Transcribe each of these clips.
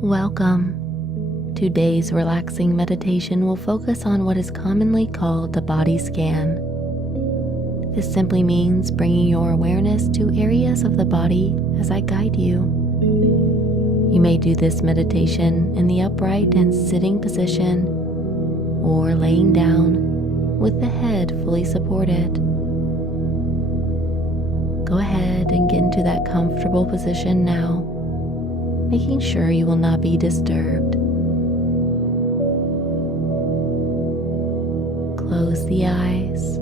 Welcome. Today's relaxing meditation will focus on what is commonly called the body scan. This simply means bringing your awareness to areas of the body as I guide you. You may do this meditation in the upright and sitting position, or laying down with the head fully supported. Go ahead and get into that comfortable position now, making sure you will not be disturbed. Close the eyes.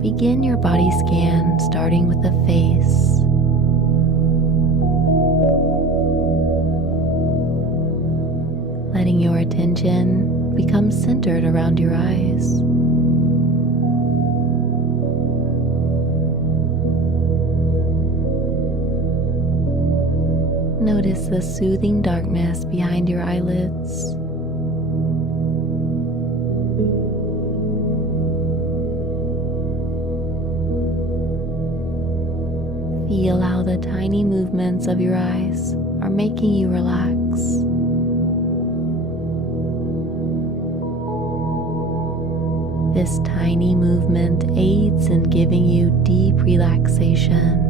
Begin your body scan starting with the face. Letting your attention become centered around your eyes. Notice the soothing darkness behind your eyelids. Feel how the tiny movements of your eyes are making you relax. This tiny movement aids in giving you deep relaxation.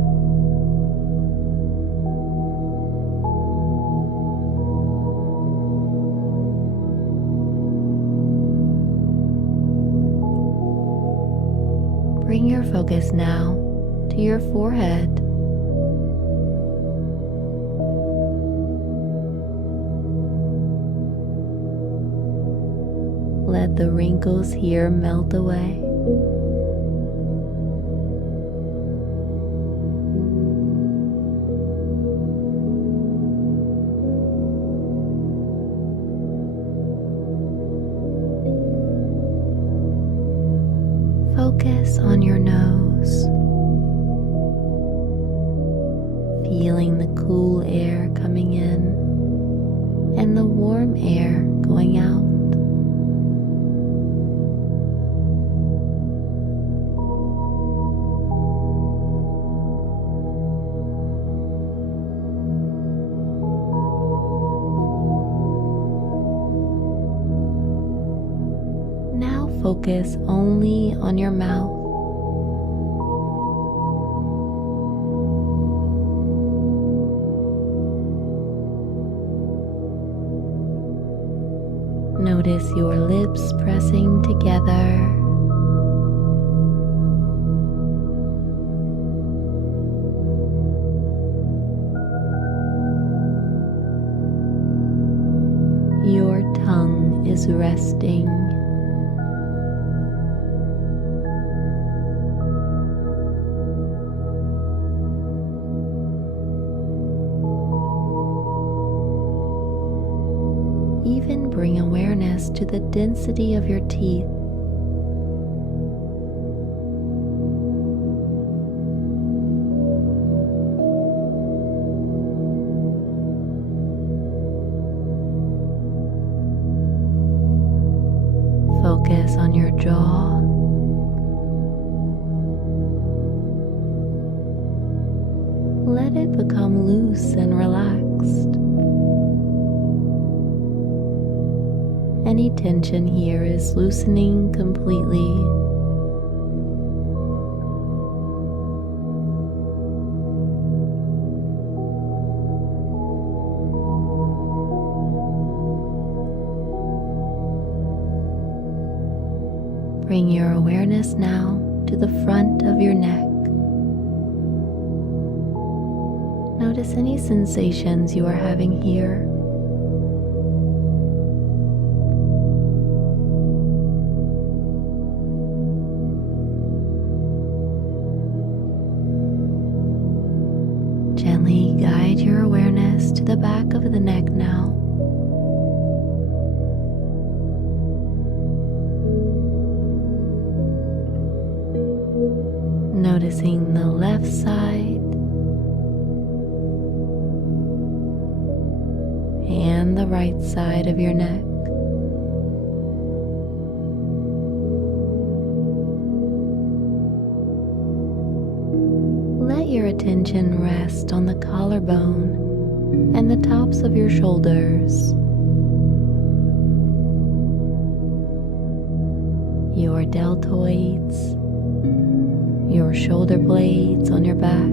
Bring your focus now to your forehead. Let the wrinkles here melt away. Focus on your nose, feeling the cool air coming in and the warm air going out. Now focus only on your mouth. Notice your lips pressing together. Your tongue is resting. Even bring awareness to the density of your teeth. Focus on your jaw. Let it become loose and relaxed. Any tension here is loosening completely. Bring your awareness now to the front of your neck. Notice any sensations you are having here. Gently guide your awareness to the back of the neck now. Noticing the left side and the right side of your neck. Let your attention rest on the collarbone and the tops of your shoulders, your deltoids, your shoulder blades on your back,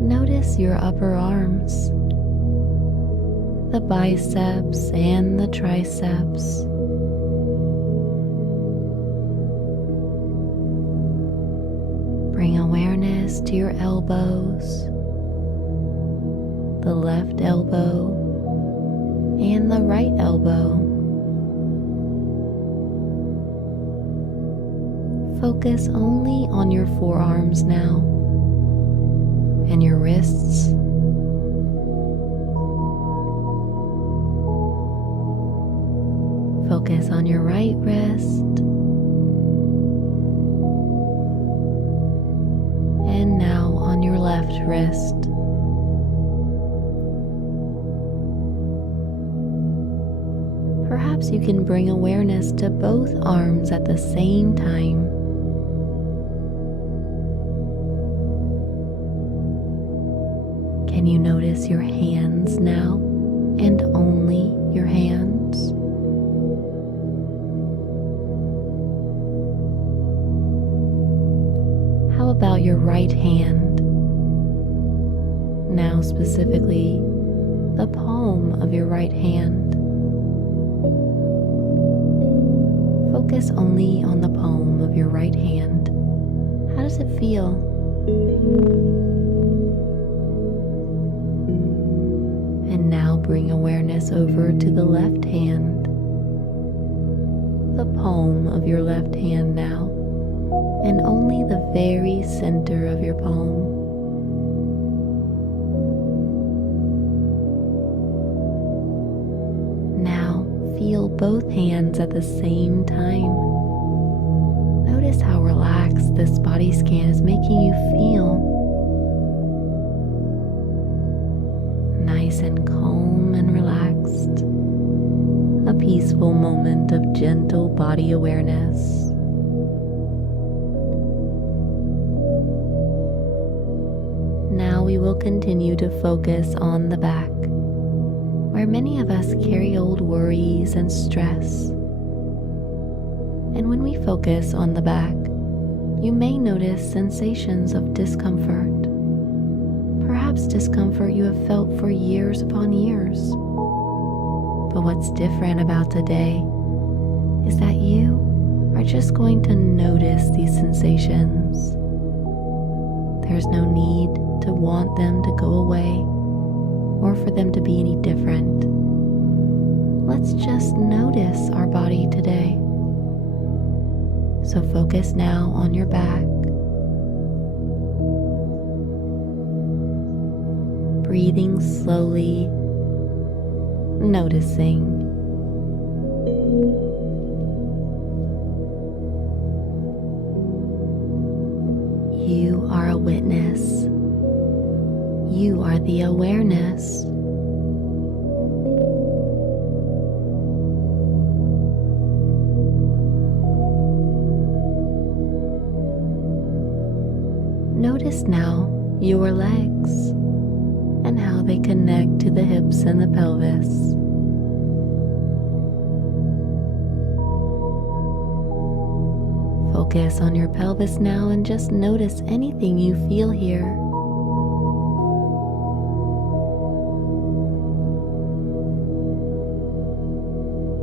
notice your upper arms, the biceps and the triceps. Bring awareness to your elbows, the left elbow and the right elbow. Focus only on your forearms now and your wrists. Focus on your right wrist and now on your left wrist. Perhaps you can bring awareness to both arms at the same time. Can you notice your hands now and only your hands? How about your right hand? Now specifically, the palm of your right hand. Focus only on the palm of your right hand. How does it feel? And now bring awareness over to the left hand, the palm of your left hand now, and only the very center of your palm. Now feel both hands at the same time. Notice how relaxed this body scan is making you feel. Nice and calm and relaxed. A peaceful moment of gentle body awareness. Now we will continue to focus on the back, where many of us carry old worries and stress. And when we focus on the back, you may notice sensations of discomfort. Perhaps discomfort you have felt for years upon years. But what's different about today is that you are just going to notice these sensations. There's no need to want them to go away or for them to be any different. Let's just notice our body today. So focus now on your back. Breathing slowly, noticing. You are a witness. You are the awareness. Notice now your legs and how they connect to the hips and the pelvis. Focus on your pelvis now and just notice anything you feel here.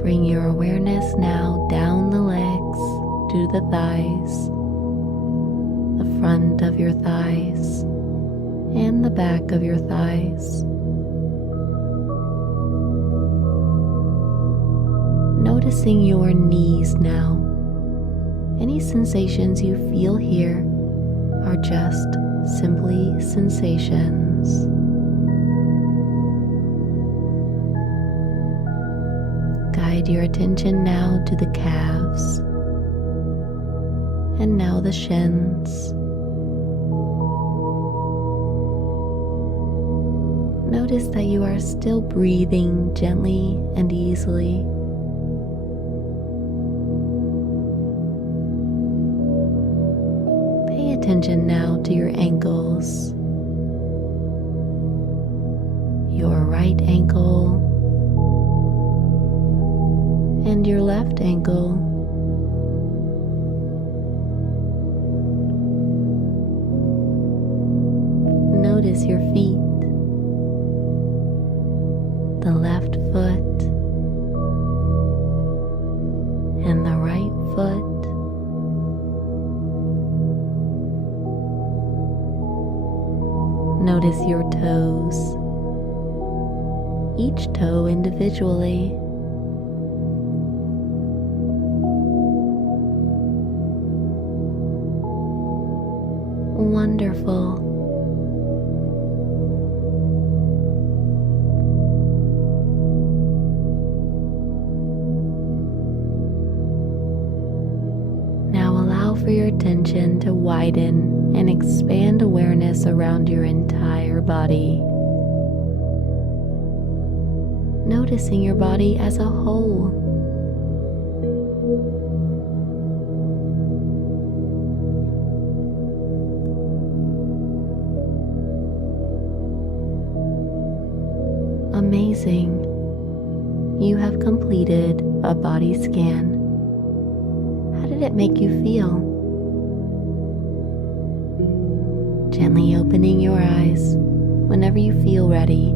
Bring your awareness now down the legs to the thighs, the front of your thighs, and the back of your thighs. Noticing your knees now. Any sensations you feel here are just simply sensations. Guide your attention now to the calves and now the shins. Notice that you are still breathing gently and easily. Pay attention now to your ankles. Your right ankle and your left ankle. Notice your feet, the left foot and the right foot. Notice your toes, each toe individually. Wonderful. Now allow for your attention to widen and expand awareness around your entire body. Noticing your body as a whole. Amazing. You have completed a body scan. How did it make you feel? Gently opening your eyes whenever you feel ready,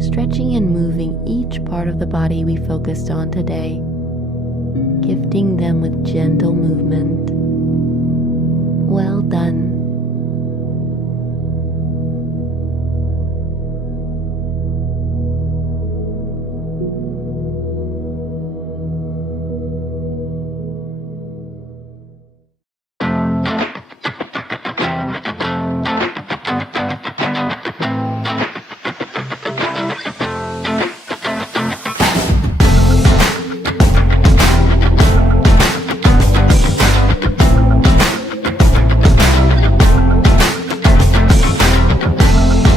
stretching and moving each part of the body we focused on today, gifting them with gentle movement. Well done.